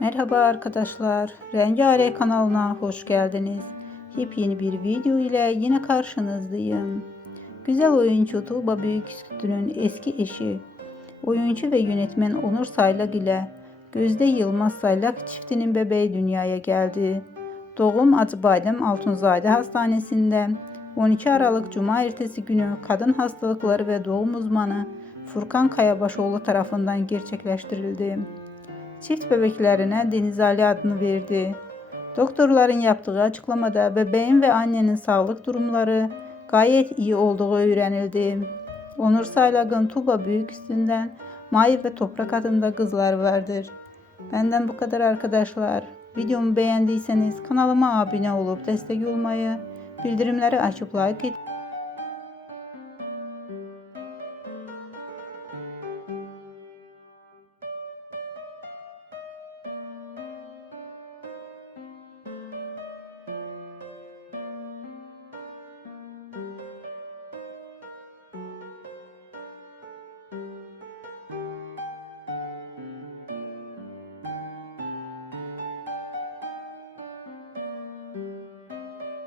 Merhaba arkadaşlar, Rengarenk kanalına hoş geldiniz. Yepyeni bir video ile yine karşınızdayım. Güzel oyuncu Tuğba Büyüksütü'nün eski eşi, oyuncu ve yönetmen Onur Saylak ile Gözde Yılmaz Saylak çiftinin bebeği dünyaya geldi. Doğum Acıbadem Altunzade Hastanesi'nde 12 Aralık Cuma ertesi günü kadın hastalıkları ve doğum uzmanı Furkan Kayabaşoğlu tarafından gerçekleştirildi. Çift bebeklerine Deniz Ali adını verdi. Doktorların yaptığı açıklamada bebeğin ve annenin sağlık durumları gayet iyi olduğu öğrenildi. Onur Saylak'ın Tuba büyük üstünden May ve Toprak adında kızlar vardır. Benden bu kadar arkadaşlar. Videomu beğendiyseniz kanalıma abone olup destek olmayı, bildirimleri açıp like et